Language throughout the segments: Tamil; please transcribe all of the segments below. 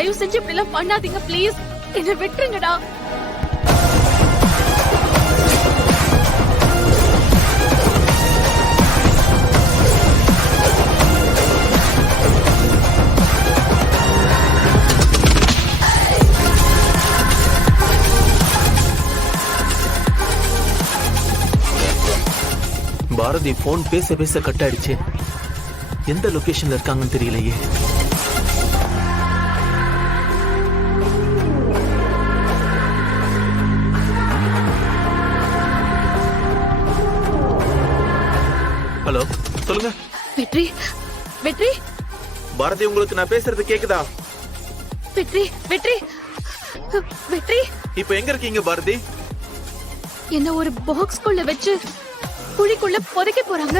தயவு செஞ்சு இப்படி எல்லாம் பண்ணாதீங்க ப்ளீஸ். என்ன விட்டுருங்கடா. பாரதி போன் பேச பேச கட் ஆயிடுச்சு. எந்த லொகேஷன்ல இருக்காங்கன்னு தெரியலையே. ஹலோ, சொல்லுங்க. வெற்றி, வெற்றி. பாரதி, உங்களுக்கு நான் பேசுறது கேக்குதா? வெற்றி, வெற்றி, வெற்றி. இப்ப எங்க இருக்கீங்க பாரதி? என்ன ஒரு பாக்ஸ்குள்ள வச்சு குழிக்குள்ள புதைக்க போறாங்க.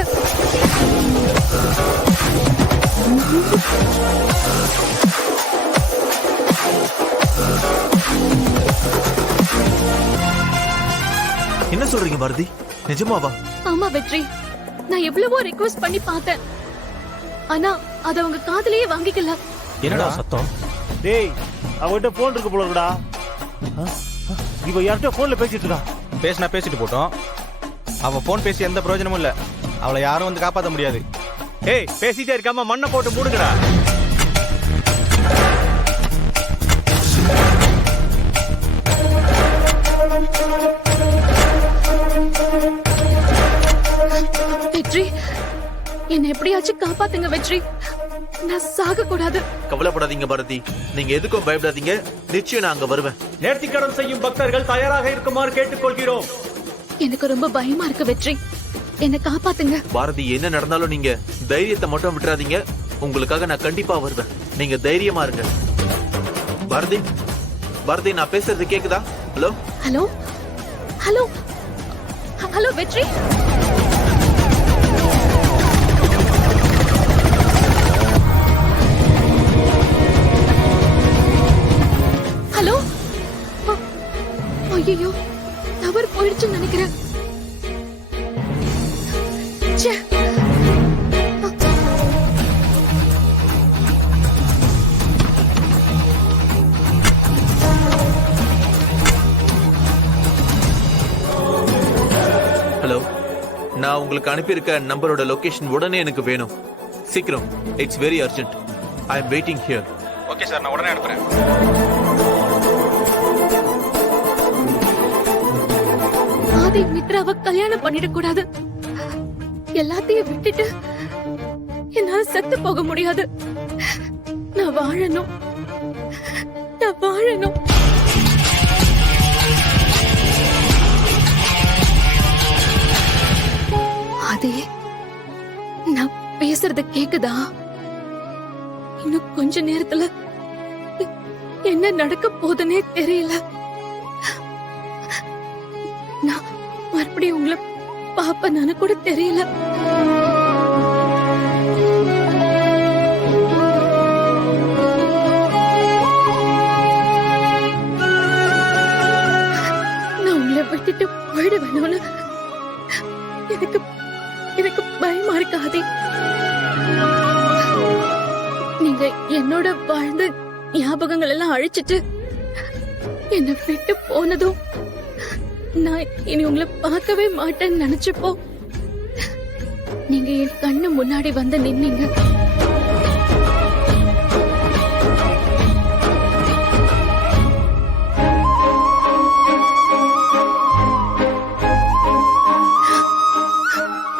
என்ன சொல்றீங்க பாரதி? நிஜமாவா? ஆமா வெற்றி, நான் எவ்வளவோ ரிக்வெஸ்ட் பண்ணி பார்த்தேன். ஆனா அத அவங்க காதுலயே வாங்கிக்கல. என்னடா சத்தம்? டேய், அவகிட்ட போன் இருக்கு போல இருக்குடா. இவ யார்கிட்ட போன்ல பேசிட்டு இருக்கா? பேசினா பேசிட்டு போட்டோம். அவ போன் பேசி எந்த பிரயோஜனமும் இல்ல. அவளை யாரும் வந்து காப்பாற்ற முடியாது. ஏய், பேசிட்டே இருக்காம மண்ணை போட்டு மூடுங்கடா. வெற்றி, என்ன எப்படியாச்சும் காப்பாத்துங்க வெற்றி. நான் சாக கூடாது. கவலைப்படாதீங்க பாரதி, நீங்க எதுக்கும் பயப்படாதீங்க. நிச்சயம் நான் அங்க வருவேன். நேர்த்திக்கடன் செய்யும் பக்தர்கள் தயாராக இருக்குமாறு கேட்டுக்கொள்கிறோம். எனக்கு ரொம்ப பயமா இருக்கு வெற்றி, என்ன காப்பாத்துங்க. பாரதி, என்ன நடந்தாலும் நீங்க தைரியத்தை மட்டும் விட்டுறாதீங்க. உங்களுக்காக நான் கண்டிப்பா வருவேன். நீங்க தைரியமா இருங்க. பாரதி, பாரதி, நான் பேசுறது கேக்குதா? ஹலோ, ஹலோ, ஹலோ, ஹலோ வெற்றி. ஹலோ. ஐயோ, தவறு போயிடுச்சுன்னு நினைக்கிறேன். ச்சே. ஹலோ. நான் உங்களுக்கு அனுப்பியிருக்க நம்பரோட லொகேஷன் உடனே எனக்கு வேணும். சீக்கிரம். It's very urgent. I am waiting here. Okay sir, நான் உடனே அனுப்புறேன். ஆதி மித்ராவை கல்யாணம் பண்ணிடக் கூடாது. எல்லாத்தையும் விட்டுட்டு என்னால செத்து போக முடியாது. நான் வாழணும், நான் வாழணும். ஆதி, நான் பேசுறது கேக்குதா? இன்னும் கொஞ்ச நேரத்துல என்ன நடக்க போதுன்னே தெரியல. நான் மறுபடியும் உங்களை பாப்பேன்னு கூட தெரியல. நான் உங்களை விட்டுட்டு போயிடுவேணும்னு எனக்கு எனக்கு பயமா இருக்காதே. நீங்க என்னோட வாழ்ந்த ஞாபகங்கள் எல்லாம் அழிச்சிட்டு என்னை விட்டு போனதும் நான் இனி உங்களை பார்க்கவே மாட்டேன்னு நினைச்சப்போ நீங்க என் கண்ணு முன்னாடி வந்து நின்னீங்க.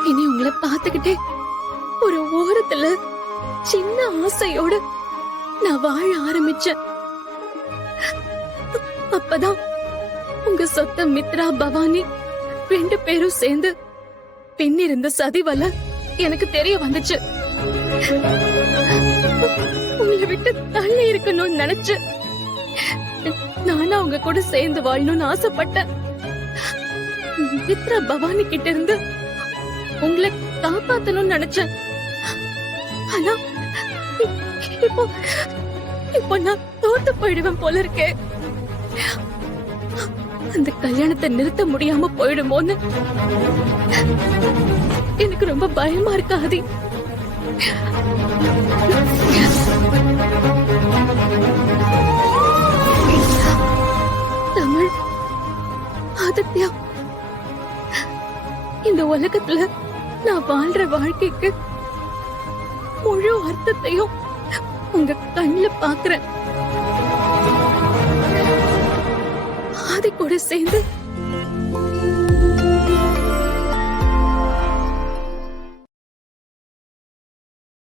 இனி உங்களை பார்த்துக்கிட்டே ஒரு ஓரத்துல சின்ன ஆசையோடு நான் வாழ ஆரம்பிச்சேன். அப்பதான் உங்க சொத்த மித்ரா பவானி 2 பேரும் சேர்ந்து பின்னிருந்த சதிவல எனக்கு தெரிய வந்துச்சு. உங்களை விட்டு தள்ளி இருக்கணும்னு நினைச்சு நானும் அவங்க கூட சேர்ந்து வாழணும்னு ஆசைப்பட்டேன். மித்ரா பவானி கிட்ட இருந்து உங்களை காப்பாத்தணும்னு நினைச்சேன். ஆனா இப்போ நான் தோத்து போயிடுவேன் போல இருக்கே. அந்த கல்யாணத்தை நிறுத்த முடியாம போயிடுமோன்னு எனக்கு ரொம்ப பயமா இருக்காது. ஆதித்யா, இந்த உலகத்துல நான் வாழ்ற வாழ்க்கைக்கு முழு அர்த்தத்தையும் உங்க கண்ணுல பாக்குறேன். ஆதி கூட சேர்ந்து